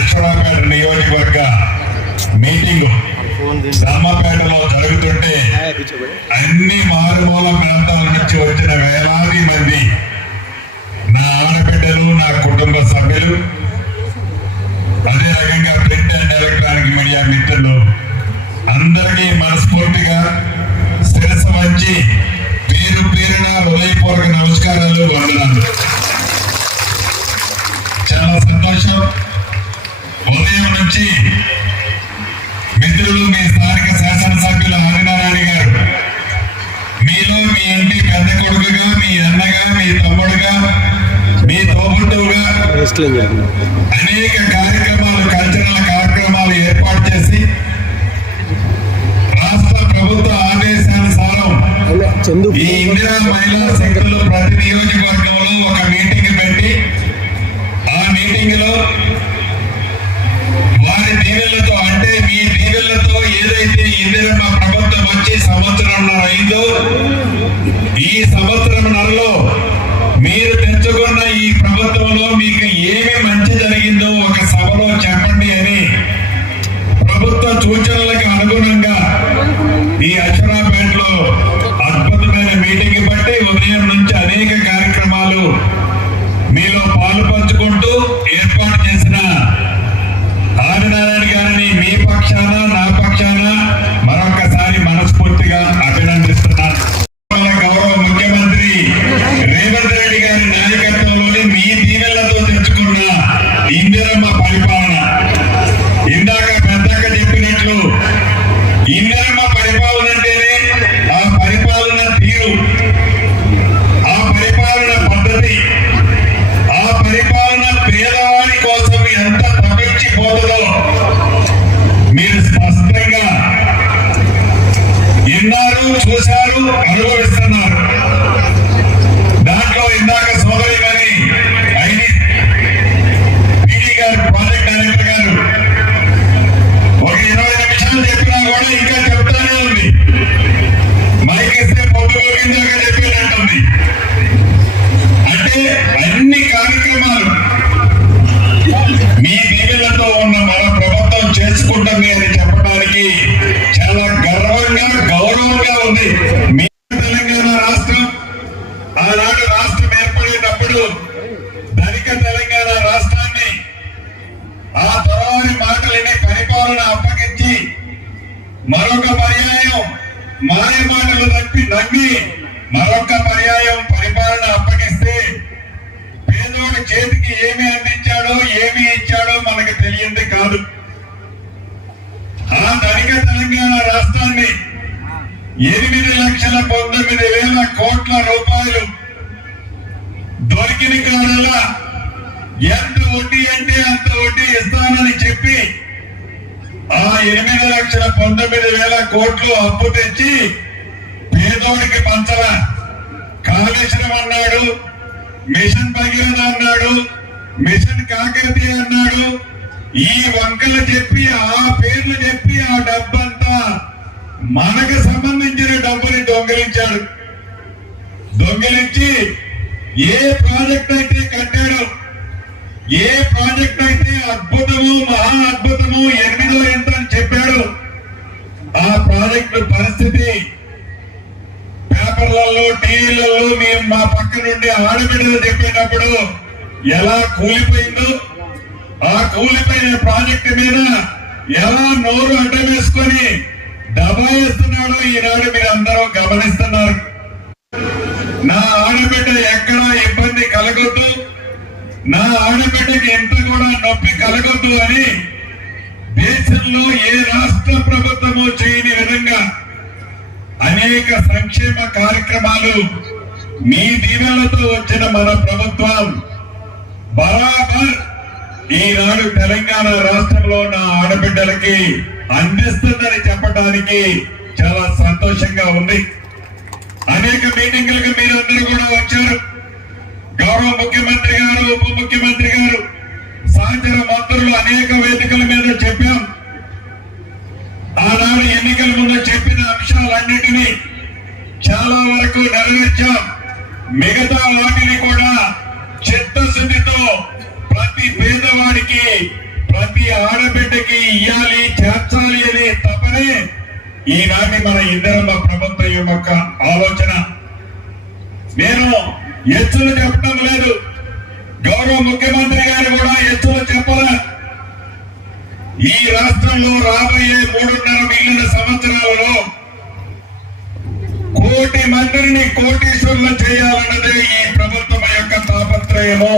అశ్వరాపేట నియోజకవర్గ మీటింగ్ ధర్మపేటలో జరుగుతుంటే అన్ని మారుమూల ప్రాంతాల నుంచి వచ్చిన వేలాది మంది నా ఆడబిడ్డలు నా కుటుంబ సభ్యులు అదే రకంగా ప్రింట్ అండ్ ఎలక్ట్రానిక్ మీడియా మిత్రులు అందరికీ మనస్ఫూర్తిగా శిరస మంచి పేరు పేరున హృదయపూర్వక నమస్కారాలు వందనాలు. చాలా సంతోషం. తమ్ముడుగా మీ తోబుట్టువుగా అనేక కార్యక్రమాలు కల్చరల్ కార్యక్రమాలు ఏర్పాటు చేసి రాష్ట్ర ప్రభుత్వ ఆదేశానుసారం ఈ ఇందిరా మహిళా శక్తులు ప్రతి నియోజకవర్గంలో ఒక మీటింగ్ పెట్టి ఆ మీటింగ్లో వారి దీవెళ్ళతో అంటే మీ దీవెళ్ళతో ఏదైతే ఇందిరమ్మ ప్రభుత్వం వచ్చి సంవత్సరం అయిందో ఈ సంవత్సరంన్నరలో మీరు తెచ్చుకున్న ఈ ప్రభుత్వంలో మీకు ఏమి మంచి జరిగిందో ఒక సభలో చెప్పండి అని ప్రభుత్వ సూచనలకు అనుగుణంగా ఈ అక్షరాపేటలో అద్భుతమైన మీటింగ్ బట్టి ఉదయం నుంచి అనేక కార్యక్రమాలు మీలో పాలు పంచుకుంటూ ఏర్పాటు మీరు తప్పి మరొక పర్యాయం పరిపాలన అప్పగిస్తే పేదోడి చేతికి ఏమి అందించాడో ఏమి ఇచ్చాడో మనకు తెలియంది కాదు. ఆ ధనిక తెలంగాణ రాష్ట్రాన్ని ఎనిమిది లక్షల పంతొమ్మిది వేల కోట్ల రూపాయలు దొరికిన కాడల్లా ఎంత వడ్డీ అంటే అంత వడ్డీ ఇస్తానని చెప్పి ఆ ఎనిమిది లక్షల పంతొమ్మిది వేల కోట్లు అప్పు తెచ్చి పేదోడికి పంచల కాళేశ్వరం అన్నాడు మిషన్ భగీరథ అన్నాడు మిషన్ కాకరతి అన్నాడు. ఈ వంకలు చెప్పి ఆ పేర్లు చెప్పి ఆ డబ్బంతా మనకు సంబంధించిన డబ్బుని దొంగిలించాడు. దొంగిలించి ఏ ప్రాజెక్ట్ అయితే కట్టాడు ఏ ప్రాజెక్ట్ అయితే అద్భుత మహా అద్భుతము ఎనిమిదో ఎంత అని చెప్పాడు ఆ ప్రాజెక్టు పరిస్థితి పేపర్లలో టీవీలలో మేము మా పక్క ఆడబిడ్డలు చెప్పినప్పుడు ఎలా కూలిపోయిందో ఆ కూలిపోయిన ప్రాజెక్టు మీద ఎలా నోరు అడ్డం వేసుకొని దబాయిస్తున్నాడో ఈనాడు మీరు అందరూ గమనిస్తున్నారు. నా ఆడబిడ్డ ఎక్కడా ఇబ్బంది కలగొద్దు నా ఆడబిడ్డకి ఎంత కూడా నొప్పి కలగొద్దు అని దేశంలో ఏ రాష్ట్ర ప్రభుత్వము చేయని విధంగా అనేక సంక్షేమ కార్యక్రమాలు మీ దీవెనలతో వచ్చిన మన ప్రభుత్వం బరాబర్ ఈనాడు తెలంగాణ రాష్ట్రంలో నా ఆడబిడ్డలకి అందిస్తుందని చెప్పడానికి చాలా సంతోషంగా ఉంది. అనేక మీటింగులకు మీరందరూ కూడా వచ్చారు. గౌరవ ముఖ్యమంత్రి గారు ఉప ముఖ్యమంత్రి గారు సహచర మంత్రులు అనేక వేదికల మీద చెప్పాం. ఆనాడు ఎన్నికల ముందు చెప్పిన అంశాలన్నింటినీ మిగతా వాటిని కూడా చిత్తశుద్ధితో ప్రతి పేదవాడికి ప్రతి ఆడబిడ్డకి ఇయ్యాలి చేర్చాలి అనే తపనే ఈనాటి మన ఇందరమ్మ ప్రభుత్వం యొక్క ఆలోచన. నేను ఎత్తులు చెప్పడం లేదు. గౌరవ ముఖ్యమంత్రి గారు కూడా ఎత్తులు చెప్పలే. ఈ రాష్ట్రంలో రాబోయే మూడున్నర మిగిలిన సంవత్సరాలలో కోటి మందిని కోటీశ్వరులు చేయాలన్నదే ఈ ప్రభుత్వం యొక్క తాపత్రయము.